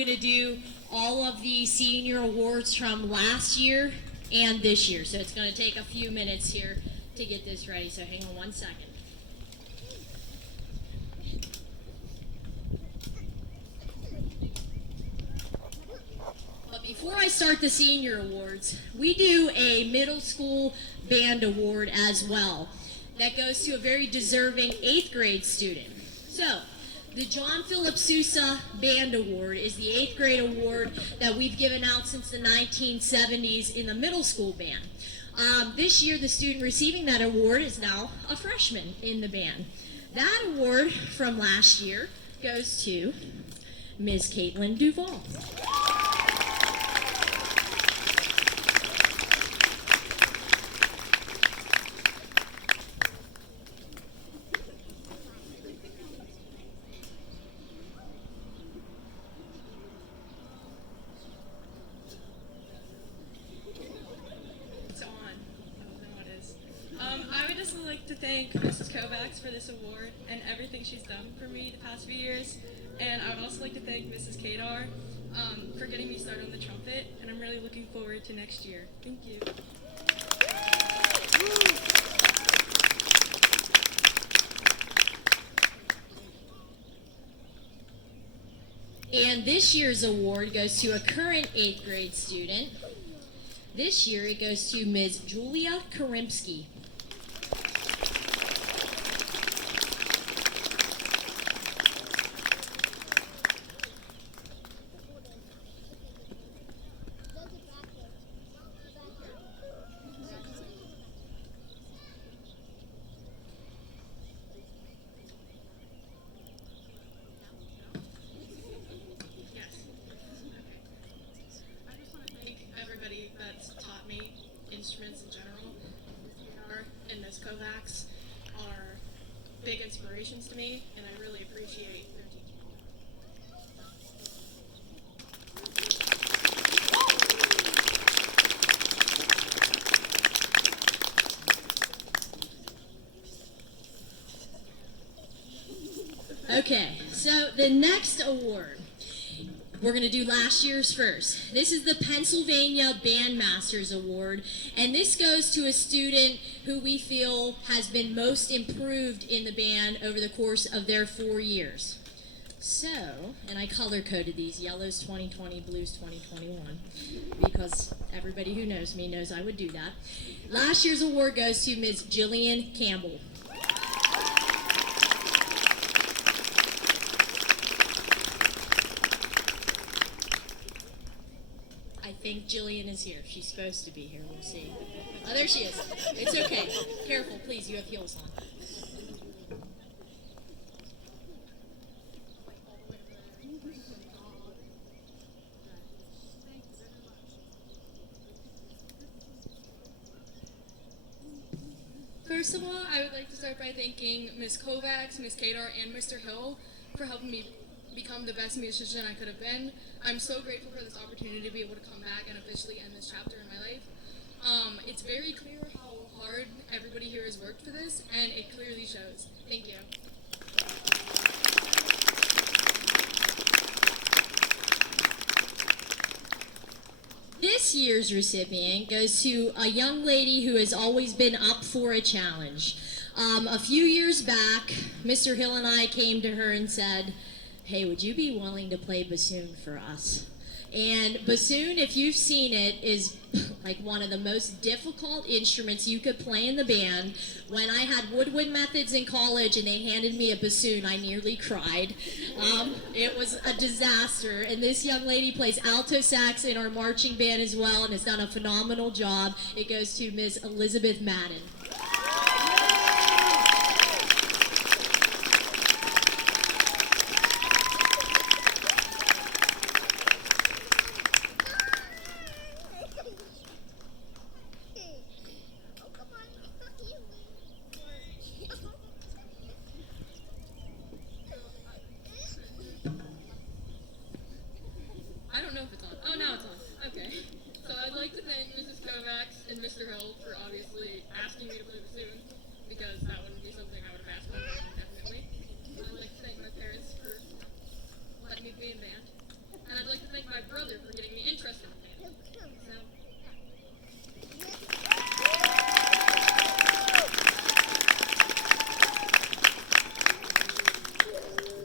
going to do all of the senior awards from last year and this year. So it's going to take a few minutes here to get this ready. So hang on one second. But before I start the senior awards, we do a middle school band award as well. That goes to a very deserving 8th grade student. So, the John Philip Sousa Band Award is the 8th grade award that we've given out since the 1970s in the middle school band. This year, the student receiving that award is now a freshman in the band. That award from last year goes to Ms. Caitlin Duvall. I would just like to thank Mrs. Kovacs for this award and everything she's done for me the past few years. And I would also like to thank Mrs. Kadar for getting me started on the trumpet, and I'm really looking forward to next year. Thank you. And this year's award goes to a current 8th grade student. This year it goes to Ms. Julia Karimsky. That's taught me instruments in general. Guitar and Ms. Kovacs are big inspirations to me, and I really appreciate their teaching. Okay, so the next award, we're going to do last year's first. This is the Pennsylvania Bandmasters Award, and this goes to a student who we feel has been most improved in the band over the course of their 4 years. So, and I color-coded these, yellows 2020, blues 2021, because everybody who knows me knows I would do that. Last year's award goes to Ms. Jillian Campbell. I think Jillian is here. She's supposed to be here. We'll see. Oh, there she is. It's okay. Careful, please. You have heels on. First of all, I would like to start by thanking Ms. Kovacs, Ms. Kadar, and Mr. Hill for helping me become the best musician I could have been. I'm so grateful for this opportunity to be able to come back and officially end this chapter in my life. It's very clear how hard everybody here has worked for this, and it clearly shows. Thank you. This year's recipient goes to a young lady who has always been up for a challenge. A few years back, Mr. Hill and I came to her and said, hey, would you be willing to play bassoon for us? And bassoon, if you've seen it, is like one of the most difficult instruments you could play in the band. When I had woodwind methods in college and they handed me a bassoon, I nearly cried. It was a disaster. And this young lady plays alto sax in our marching band as well and has done a phenomenal job. It goes to Ms. Elizabeth Madden. I don't know if it's on. Oh, now it's on. Okay. So I'd like to thank Mrs. Kovacs and Mr. Hill for obviously asking me to play bassoon, because that wouldn't be something I would have asked my mom, definitely. I'd like to thank my parents for letting me be in band. And I'd like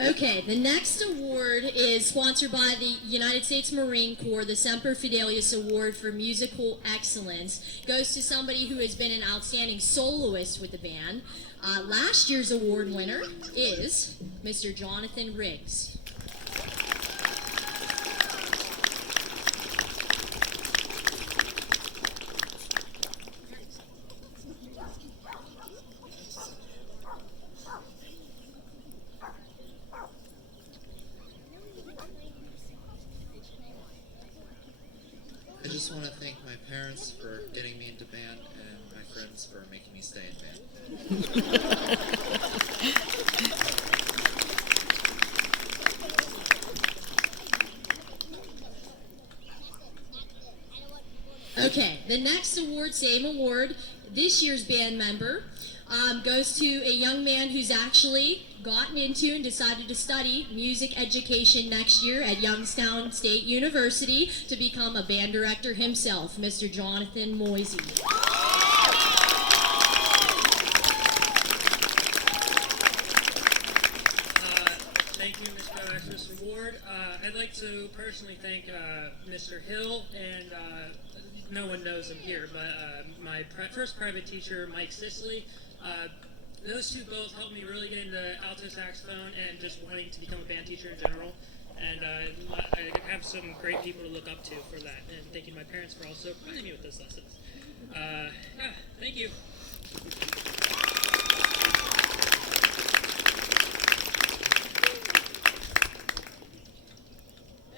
Okay, the next award is sponsored by the United States Marine Corps. The Semper Fidelis Award for Musical Excellence goes to somebody who has been an outstanding soloist with the band. Last year's award winner is Mr. Jonathan Riggs. I just want to thank my parents for getting me into band and my friends for making me stay in band. Okay, the next award, same award, this year's band member goes to a young man who's actually gotten into and decided to study music education next year at Youngstown State University to become a band director himself, Mr. Jonathan Moisey. Thank you, Ms. Kovacs, for this award. I'd like to personally thank Mr. Hill and no one knows him here, but my first private teacher, Mike Sisley. Those two both helped me really get into alto saxophone and just wanting to become a band teacher in general. And I have some great people to look up to for that. And thank you to my parents for also providing me with those lessons. Yeah, thank you.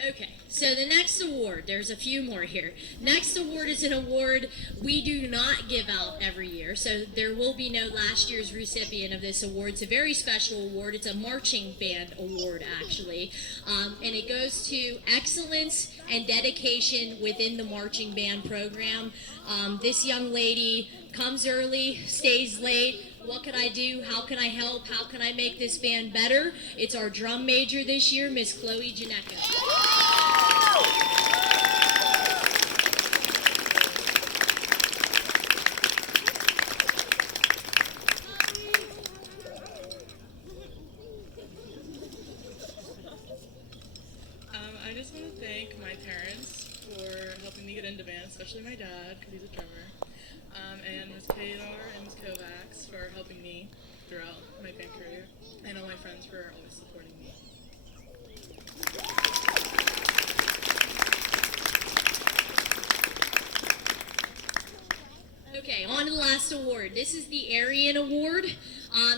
Okay, so the next award, there's a few more here. Next award is an award we do not give out every year, so there will be no last year's recipient of this award. It's a very special award. It's a marching band award, actually, and it goes to excellence and dedication within the marching band program. This young lady comes early, stays late. What can I do? How can I help? How can I make this band better? It's our drum major this year, Miss Chloe Janecka. I just want to thank my parents for helping me get into band, especially my dad, because he's a drummer, and Ms. Kadar and Ms. Kovacs for helping me throughout my band career, and all my friends for always supporting me. Okay, on to the last award. This is the Arian Award.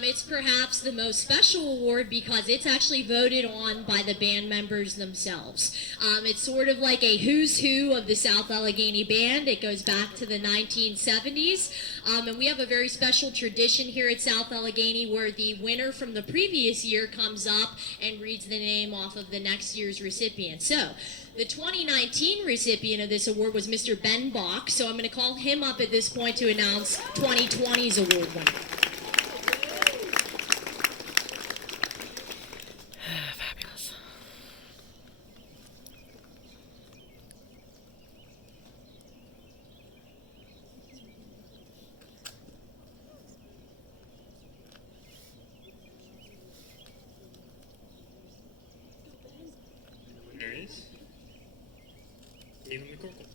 It's perhaps the most special award because it's actually voted on by the band members themselves. It's sort of like a who's who of the South Allegheny Band. It goes back to the 1970s. And we have a very special tradition here at South Allegheny where the winner from the previous year comes up and reads the name off of the next year's recipient. So, the 2019 recipient of this award was Mr. Ben Bach, so I'm going to call him up at this point to announce 2020's award winner. Fabulous. There it is. David McCorkle.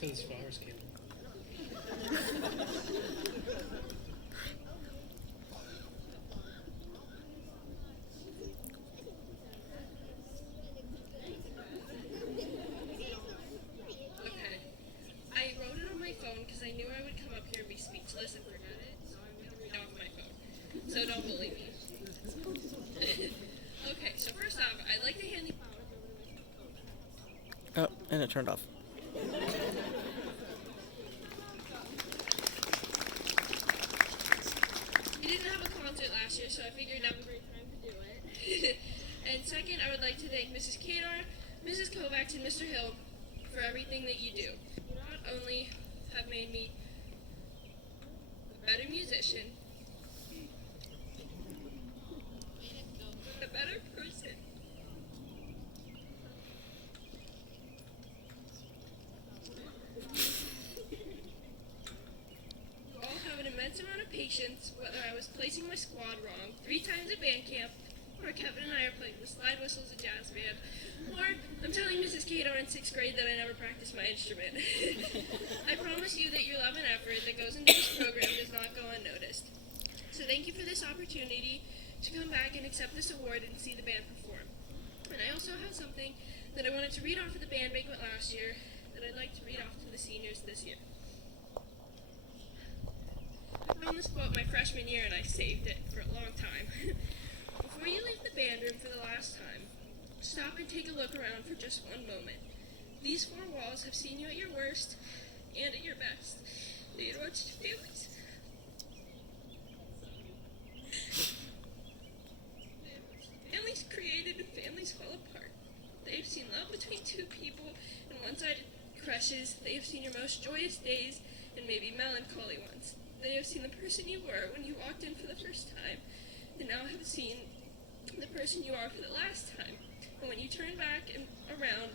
Thanks for those flowers, Caleb. Okay. I wrote it on my phone because I knew I would come up here and be speechless and forget it, so I'm going to read it off my phone. So don't bully me. Okay, so first off, I'd like to hand the flowers over to Mr. Kovacs. Oh, and it turned off. We didn't have a concert last year, so I figured now would be a great time to do it. And second, I would like to thank Mrs. Kadar, Mrs. Kovacs, and Mr. Hill for everything that you do. You not only have made me a better musician, but a better person. You all have an immense amount of patience, whether I was placing my squad wrong 3 times at band camp, or Kevin and I are playing the slide whistles at jazz band, or I'm telling Mrs. Cato in 6th grade that I never practiced my instrument. I promise you that your love and effort that goes into this program does not go unnoticed. So thank you for this opportunity to come back and accept this award and see the band perform. And I also have something that I wanted to read off of the band banquet last year that I'd like to read off to the seniors this year. I found this quote my freshman year and I saved it for a long time. Before you leave the band room for the last time, stop and take a look around for just one moment. These 4 walls have seen you at your worst and at your best. They had watched families. Families created and families fall apart. They have seen love between 2 people and one-sided crushes. They have seen your most joyous days and maybe melancholy ones. They have seen the person you were when you walked in for the first time, and now have seen the person you are for the last time. And when you turn back and around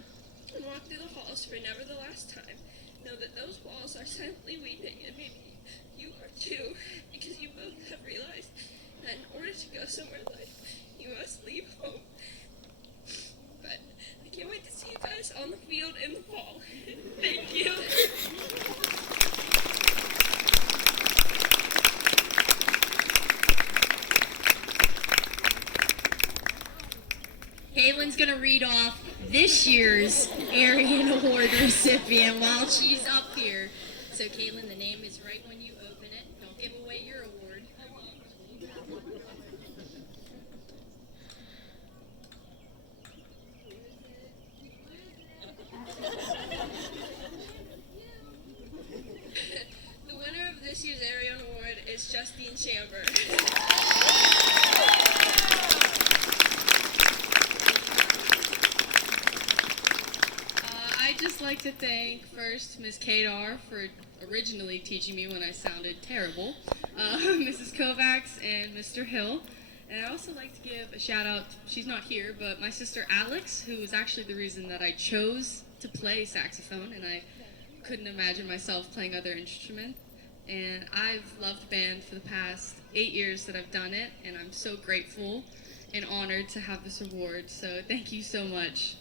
and walk through the halls for never the last time, know that those walls are silently weeping, and maybe you are too, because you both have realized that in order to go somewhere in life, you must leave home. But I can't wait to see you guys on the field in the fall. Thank you. Caitlin's going to read off this year's Arian Award recipient while she's up here. So, Caitlin, the name is right when you open it. Don't give away your award. The winner of this year's Arian Award is Justine Chamber. I'd just like to thank first Ms. Kadar for originally teaching me when I sounded terrible, Mrs. Kovacs and Mr. Hill. And I'd also like to give a shout out, she's not here, but my sister Alex, who was actually the reason that I chose to play saxophone, and I couldn't imagine myself playing other instruments. And I've loved band for the past 8 years that I've done it, and I'm so grateful and honored to have this award. So thank you so much.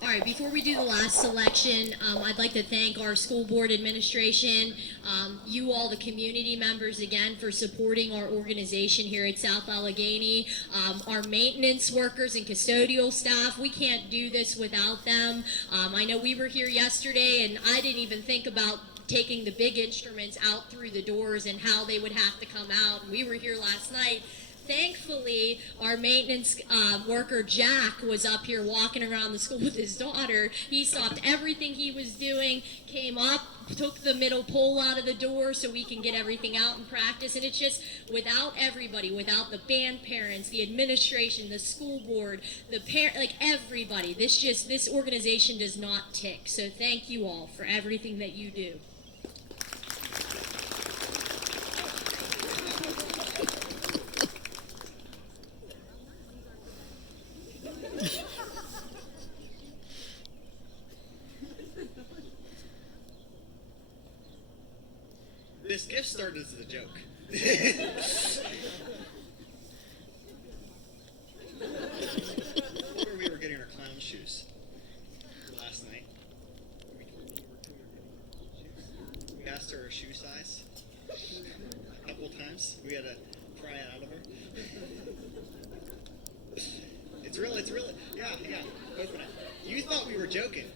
All right, before we do the last selection, I'd like to thank our school board administration, you all, the community members, again, for supporting our organization here at South Allegheny, our maintenance workers and custodial staff. We can't do this without them. I know we were here yesterday, and I didn't even think about taking the big instruments out through the doors and how they would have to come out. We were here last night. Thankfully, our maintenance worker, Jack, was up here walking around the school with his daughter. He stopped everything he was doing, came up, took the middle pole out of the door so we can get everything out and practice. And it's just, without everybody, without the band parents, the administration, the school board, the like everybody, this organization does not tick. So thank you all for everything that you do. This gift started as a joke. Where we were getting our clown shoes last night. We asked her shoe size a couple times. We had to pry it out of her. It's really, yeah, open it. You thought we were joking.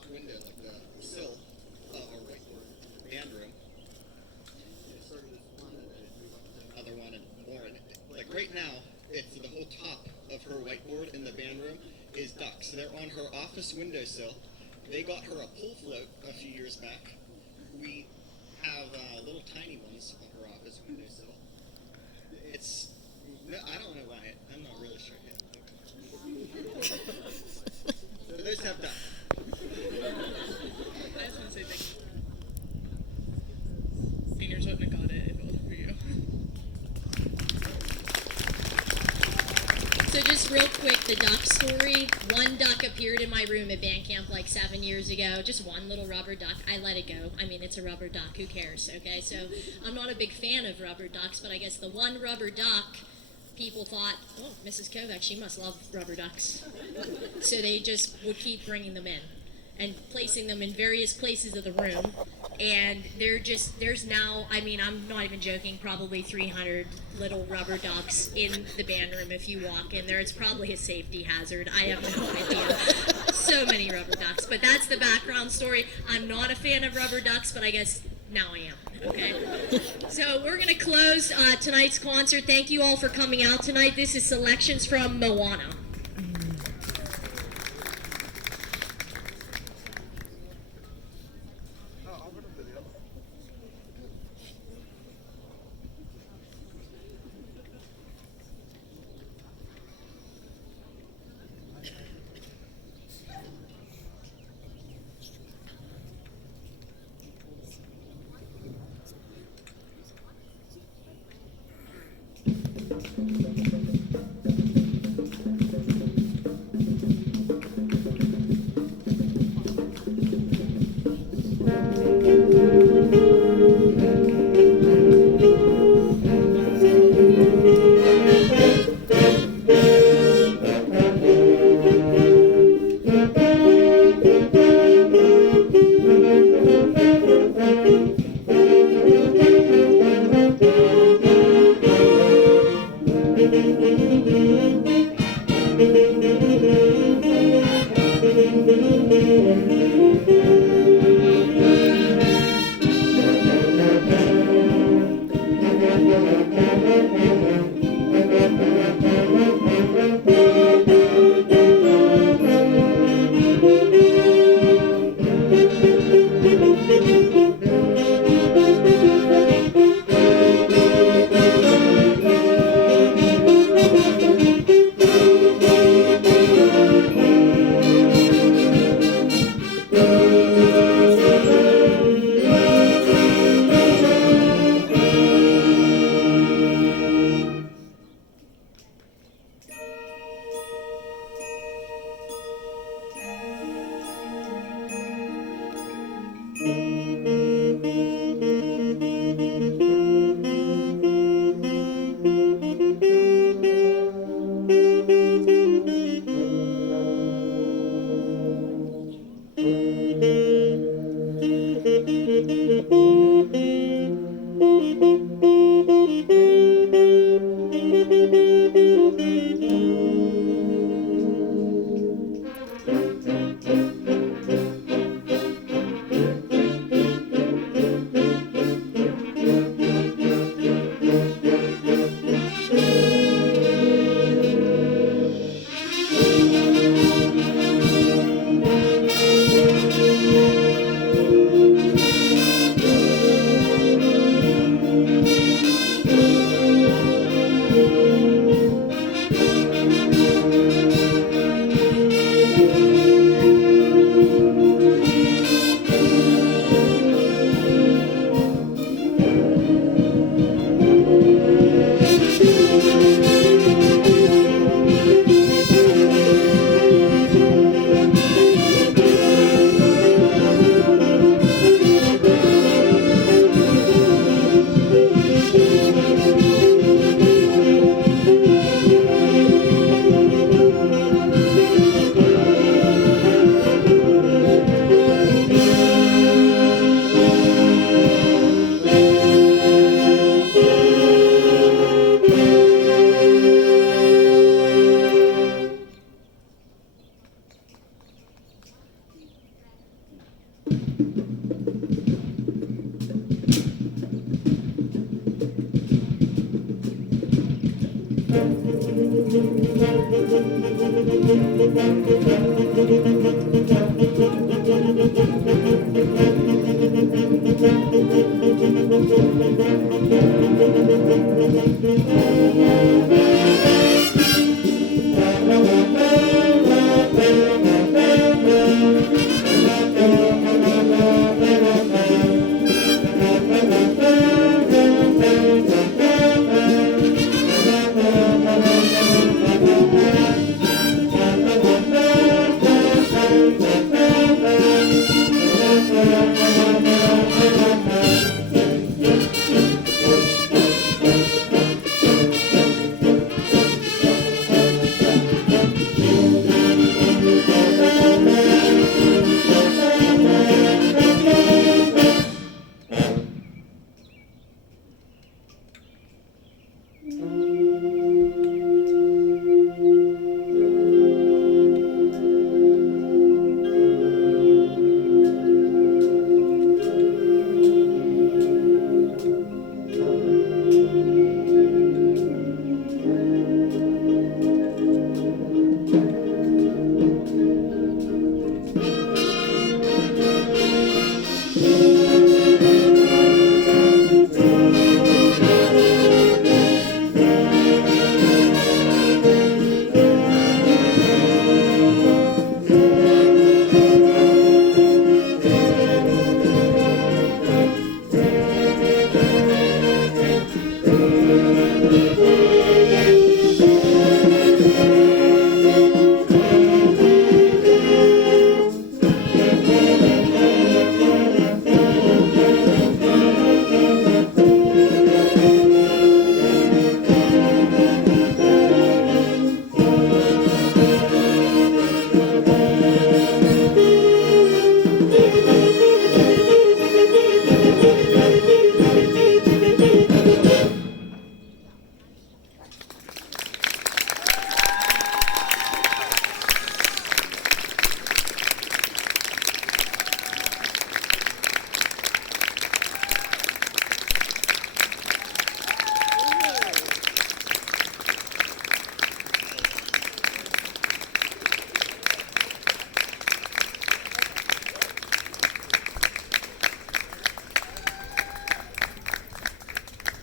top window, like the sill of our whiteboard band room. It started with one, and then it moved up to another one and more. And like right now, it's the whole top of her whiteboard in the band room is ducks. They're on her office windowsill. They got her a pull float a few years back. We have little tiny ones on her office windowsill. It's, no, I don't know why. I'm not really sure yet. So those have ducks. I just want to say thank you. Seniors wouldn't have got it if it wasn't for you. So just real quick, the duck story. One duck appeared in my room at band camp like 7 years ago. Just one little rubber duck. I let it go. I mean, it's a rubber duck. Who cares? Okay, so I'm not a big fan of rubber ducks, but I guess the one rubber duck, people thought, oh, Mrs. Kovac, she must love rubber ducks. So they just would keep bringing them in and placing them in various places of the room. And there's now, I mean, I'm not even joking, probably 300 little rubber ducks in the band room. If you walk in there, it's probably a safety hazard. I have no idea. So many rubber ducks. But that's the background story. I'm not a fan of rubber ducks, but I guess now I am. Okay. So we're going to close tonight's concert. Thank you all for coming out tonight. This is selections from Moana.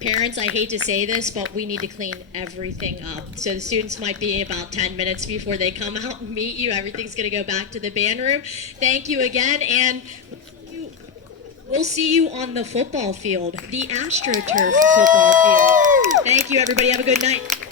Parents, I hate to say this, but we need to clean everything up. So the students might be about 10 minutes before they come out and meet you. Everything's going to go back to the band room. Thank you again, and we'll see you on the football field, the AstroTurf football field. Thank you, everybody. Have a good night.